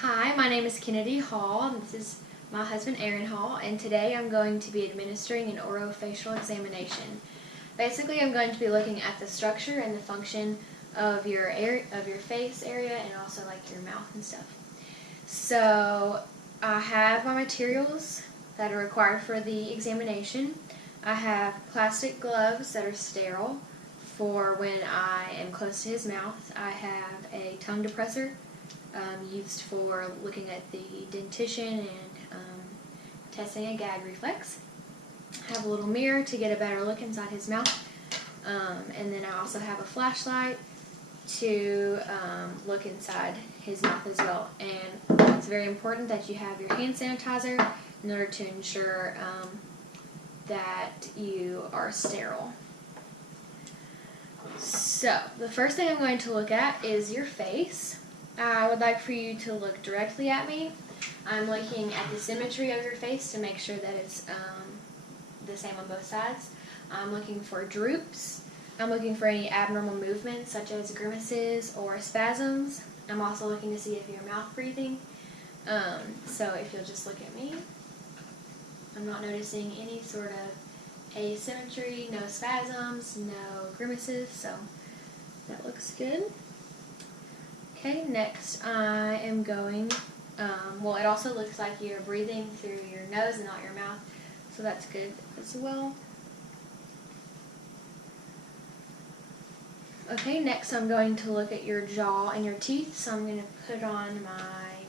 Hi, my name is Kennedy Hall, and this is my husband Aaron Hall, and today I'm going to be administering an orofacial examination. Basically, I'm going to be looking at the structure and the function of your face area, and also like your mouth and stuff. So I have my materials that are required for the examination. I have plastic gloves that are sterile for when I am close to his mouth. I have a tongue depressor used for looking at the dentition and testing a gag reflex. I have a little mirror to get a better look inside his mouth. And then I also have a flashlight to look inside his mouth as well. And it's very important that you have your hand sanitizer in order to ensure that you are sterile. So, the first thing I'm going to look at is your face. I would like for you to look directly at me. I'm looking at the symmetry of your face to make sure that it's the same on both sides. I'm looking for droops. I'm looking for any abnormal movements such as grimaces or spasms. I'm also looking to see if you're mouth breathing. So if you'll just look at me, I'm not noticing any sort of asymmetry, no spasms, no grimaces, so that looks good. Okay, next I am going, well, it also looks like you're breathing through your nose and not your mouth, so that's good as well. Okay, next I'm going to look at your jaw and your teeth, so I'm going to put on my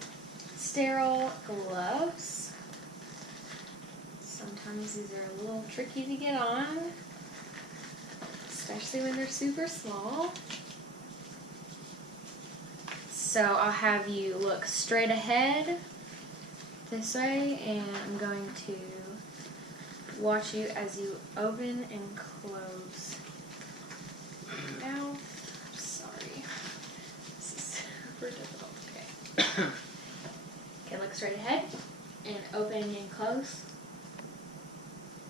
sterile gloves. Sometimes these are a little tricky to get on, especially when they're super small. So I'll have you look straight ahead this way, and I'm going to watch you as you open and close your mouth. Sorry, this is super difficult. Okay. Okay, look straight ahead and open and close.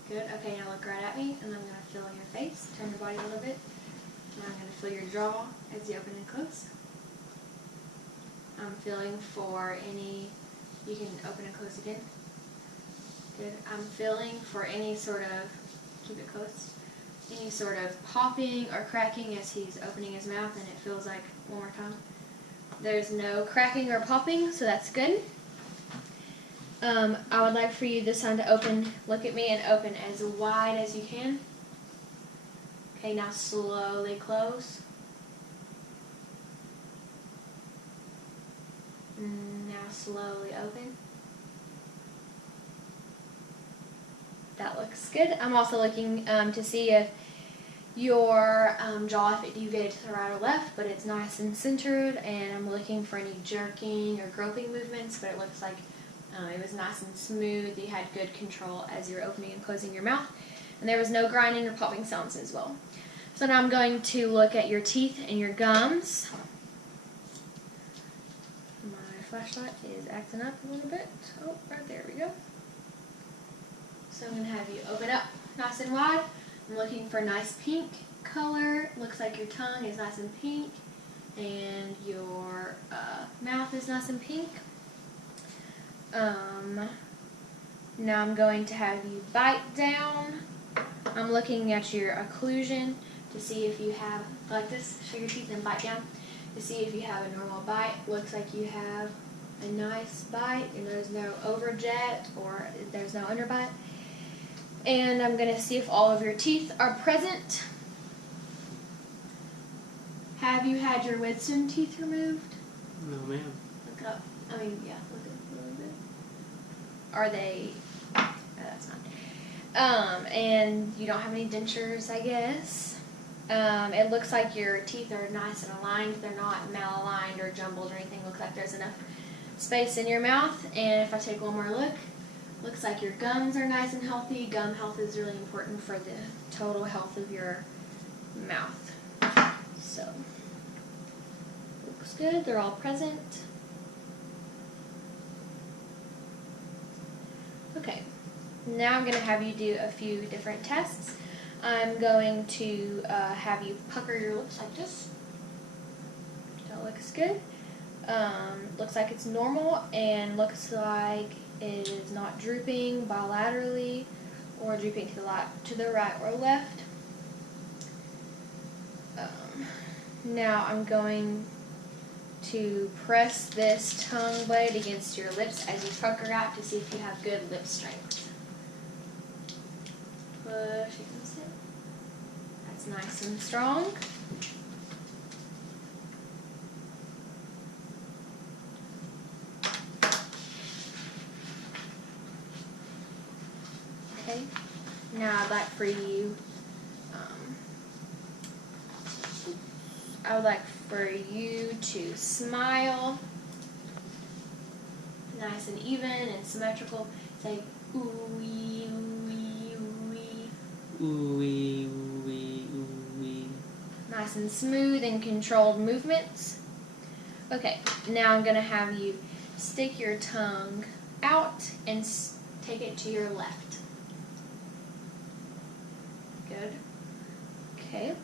Good. Okay, now look right at me, and I'm going to feel your face. Turn your body a little bit. Now I'm going to feel your jaw as you open and close. I'm feeling for any, you can open and close again. Good. I'm feeling for any sort of, keep it close, any sort of popping or cracking as he's opening his mouth, and it feels like, one more time, there's no cracking or popping, so that's good. I would like for you this time to open, look at me and open as wide as you can. Okay, now slowly close. Now slowly open. That looks good. I'm also looking to see if your jaw, if it deviated to the right or left, but it's nice and centered, and I'm looking for any jerking or groping movements, but it looks like it was nice and smooth. You had good control as you're opening and closing your mouth, and there was no grinding or popping sounds as well. So now I'm going to look at your teeth and your gums. My flashlight is acting up a little bit. Oh, right there we go. So I'm going to have you open up nice and wide. I'm looking for a nice pink color. Looks like your tongue is nice and pink, and your mouth is nice and pink. Now I'm going to have you bite down. I'm looking at your occlusion to see if you have, like this, show your teeth and bite down, to see if you have a normal bite. Looks like you have a nice bite, and there's no overjet or there's no underbite. And I'm going to see if all of your teeth are present. Have you had your wisdom teeth removed? No, ma'am. Look up. I mean, yeah, look up a little bit. Are they? Oh, that's fine. And you don't have any dentures, I guess. It looks like your teeth are nice and aligned. They're not malaligned or jumbled or anything. Looks like there's enough space in your mouth. And if I take one more look, looks like your gums are nice and healthy. Gum health is really important for the total health of your mouth. So, looks good. They're all present. Okay, now I'm going to have you do a few different tests. I'm going to have you pucker your lips like this. That looks good. Looks like it's normal and looks like it is not drooping bilaterally or drooping to the right or left. Now I'm going to press this tongue blade against your lips as you pucker out to see if you have good lip strength. Push against it. That's nice and strong. Okay, now I'd like for you, to smile, nice and even and symmetrical. Say ooh-wee, ooh-wee, ooh-wee. Ooh-wee, ooh-wee, ooh-wee. Nice and smooth and controlled movements. Okay, now I'm going to have you stick your tongue out and take it to your left. Good. Okay.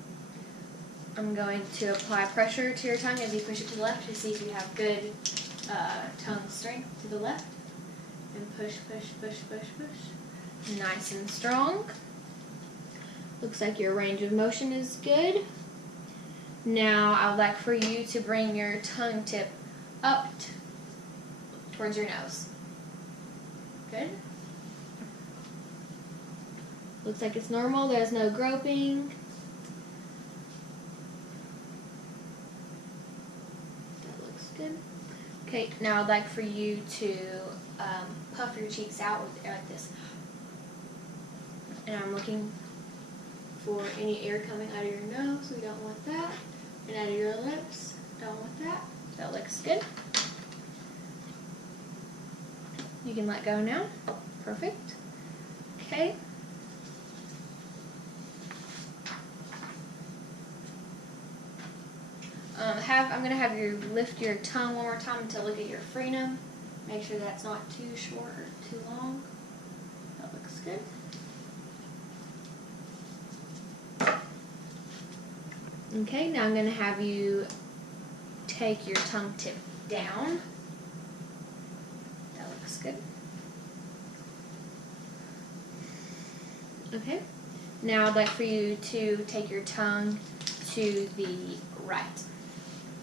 I'm going to apply pressure to your tongue as you push it to the left to see if you have good tongue strength to the left. And push, push, push, push, push. Nice and strong. Looks like your range of motion is good. Now I would like for you to bring your tongue tip up towards your nose. Good. Looks like it's normal. There's no groping. That looks good. Okay, now I'd like for you to puff your cheeks out with air like this. And I'm looking for any air coming out of your nose. We don't want that. And out of your lips. Don't want that. That looks good. You can let go now. Perfect. Okay. I'm going to have you lift your tongue one more time to look at your frenum. Make sure that's not too short or too long. That looks good. Okay, now I'm going to have you take your tongue tip down. That looks good. Okay, now I'd like for you to take your tongue to the right.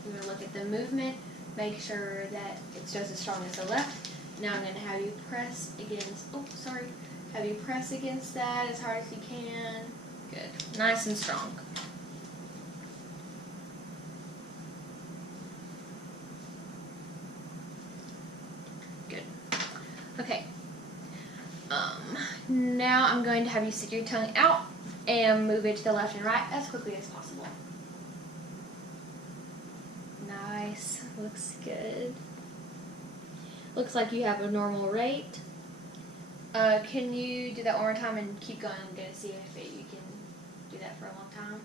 You're going to look at the movement, make sure that it's just as strong as the left. Now I'm going to have you press against, have you press against that as hard as you can. Good, nice and strong. Good. Okay. Now I'm going to have you stick your tongue out and move it to the left and right as quickly as possible. Nice. Looks good. Looks like you have a normal rate. Can you do that one more time and keep going? I'm going to see if you can do that for a long time.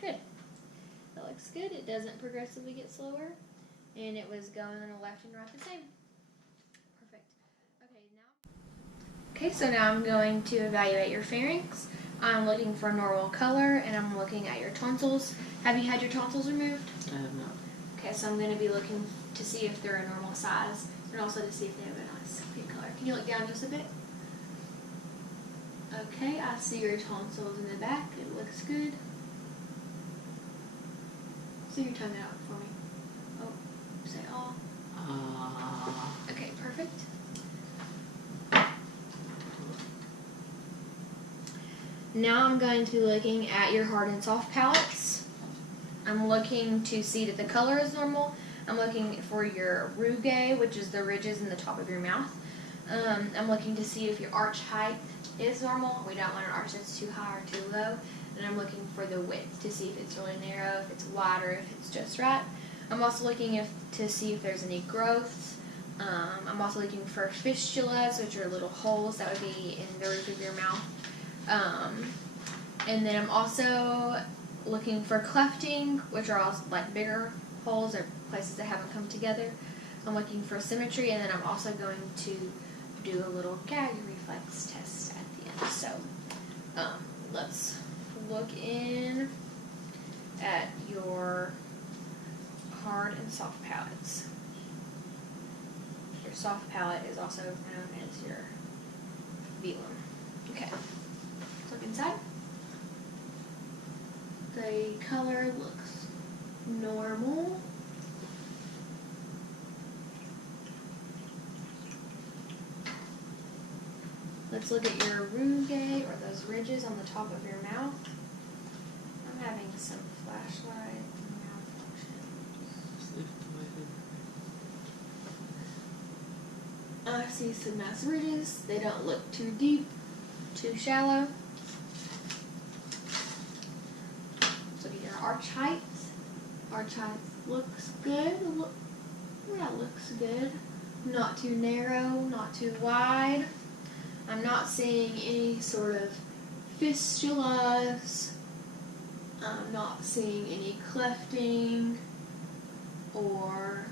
Good. That looks good. It doesn't progressively get slower. And it was going on the left and right the same. Perfect. Okay, so now I'm going to evaluate your pharynx. I'm looking for normal color, and I'm looking at your tonsils. Have you had your tonsils removed? I have not. Okay, so I'm going to be looking to see if they're a normal size, and also to see if they have a nice pink color. Can you look down just a bit? Okay, I see your tonsils in the back. It looks good. See your tongue out for me. Oh, say all. Okay, perfect. Now I'm going to be looking at your hard and soft palates. I'm looking to see that the color is normal. I'm looking for your rugae, which is the ridges in the top of your mouth. I'm looking to see if your arch height is normal. We don't want an arch that's too high or too low. And I'm looking for the width to see if it's really narrow, if it's wide, or if it's just right. I'm also looking to see if there's any growth. I'm also looking for fistulas, which are little holes that would be in the roof of your mouth. And then I'm also looking for clefting, which are also like bigger holes or places that haven't come together. I'm looking for symmetry, and then I'm also going to do a little gag reflex test at the end. So let's look in your soft palate is also known as your velum. Okay, let's look inside. The color looks normal. Let's look at your rugae, or those ridges on the top of your mouth. I'm having some flashlight malfunctions. I see some nice ridges. They don't look too deep, too shallow. Let's look at your arch heights. Arch height looks good. Yeah, looks good. Not too narrow, not too wide. I'm not seeing any sort of fistulas. I'm not seeing any clefting or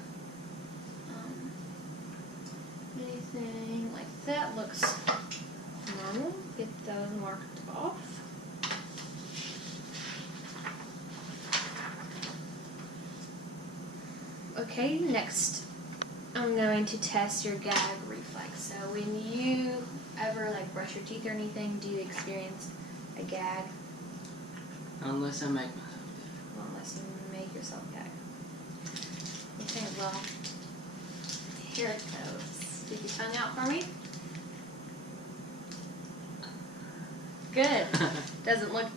anything like that. Looks normal. Get those marked off. Okay, next I'm going to test your gag reflex. So when you ever brush your teeth or anything, do you experience a gag? Unless I make myself do Unless you make yourself gag. Okay, well, here it goes. Stick your tongue out for me. Good. It doesn't look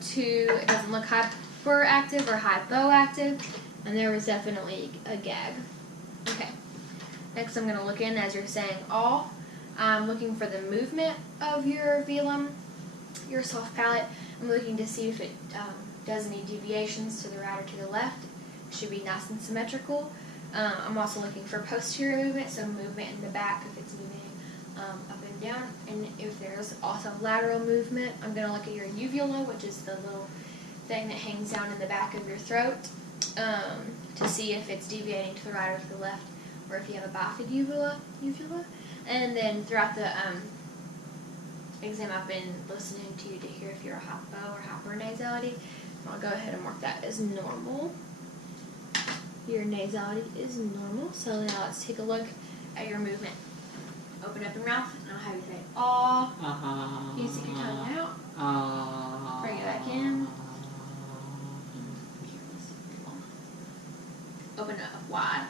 hyperactive or hypoactive, and there was definitely a gag. Okay. Next, I'm going to look in as you're saying "all." I'm looking for the movement of your velum, your soft palate. I'm looking to see if it does any deviations to the right or to the left. It should be nice and symmetrical. I'm also looking for posterior movement, so movement in the back if it's moving up and down. And if there's also lateral movement, I'm going to look at your uvula, which is the little thing that hangs down in the back of your throat, to see if it's deviating to the right or to the left, or if you have a bifid uvula. And then throughout the exam, I've been listening to you to hear if you're a hypo or hypernasality. I'll go ahead and mark that as normal. Your nasality is normal. So now let's take a look at your movement. Open up your mouth, and I'll have you say "aw." You stick your tongue out. Bring it back in. Open it up wide.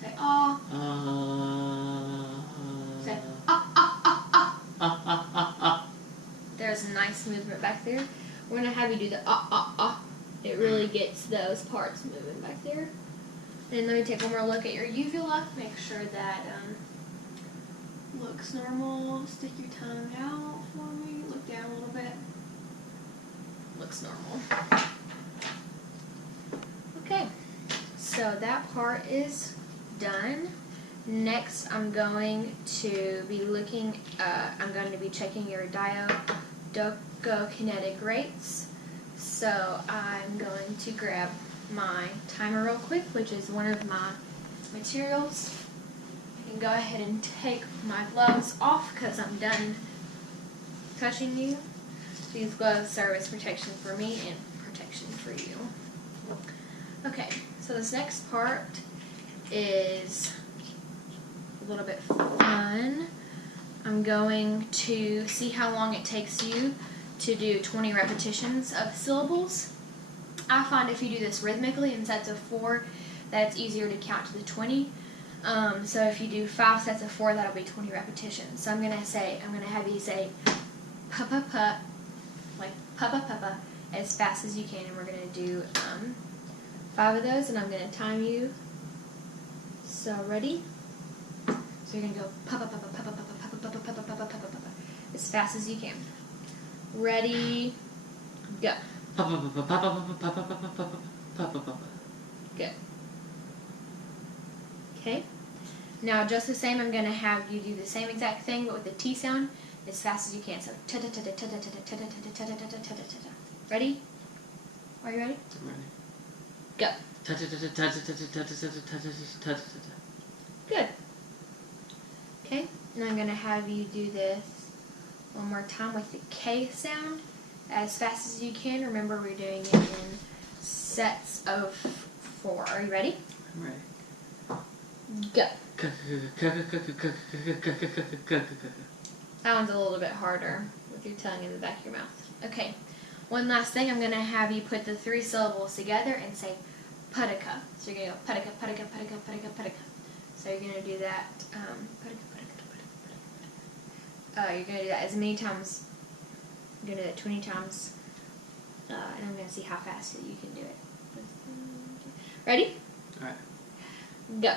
Say "aw." Say "ah." There's a nice movement back there. We're going to have you do the "ah." It really gets those parts moving back there. And let me take one more look at your uvula. Make sure that looks normal. Stick your tongue out for me. Look down a little bit. Looks normal. Okay, so that part is done. Next, I'm going to be checking your diadochokinetic rates. So I'm going to grab my timer real quick, which is one of my materials. I can go ahead and take my gloves off because I'm done touching you. These gloves serve as protection for me and protection for you. Okay, so this next part is a little bit fun. I'm going to see how long it takes you to do 20 repetitions of syllables. I find if you do this rhythmically in sets of 4, that it's easier to count to the 20. So if you do 5 sets of 4, that'll be 20 repetitions. So I'm gonna have you say pa, like pa, as fast as you can, and we're gonna do 5 of those, and I'm gonna time you. So ready? So you're gonna go pa as fast as you can. Ready? Go. Good. Okay. Now just the same, I'm going to have you do the same exact thing, but with the T sound as fast as you can. So ready? Are you ready? I'm ready. Go. Good. Okay. Now I'm going to have you do this one more time with the K sound as fast as you can. Remember, we're doing it in sets of 4. Are you ready? I'm ready. Go. That one's a little bit harder with your tongue in the back of your mouth. Okay. One last thing, I'm going to have you put the 3 syllables together and say Pudica. So you're going to go Pudica, Pudica, Pudica, Pudica, Pudica. So you're going to do that. Pudica, Pudica, Pudica, Pudica. You're going to do that as many times. You're going to do that 20 times. And I'm going to see how fast you can do it. Ready? Alright. Go.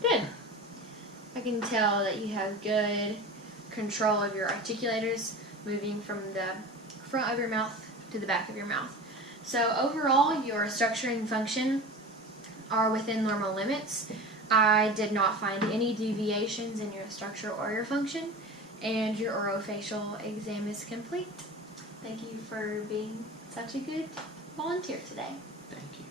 Good. I can tell that you have good control of your articulators, moving from the front of your mouth to the back of your mouth. So overall, your structure and function are within normal limits. I did not find any deviations in your structure or your function, and your orofacial exam is complete. Thank you for being such a good volunteer today. Thank you.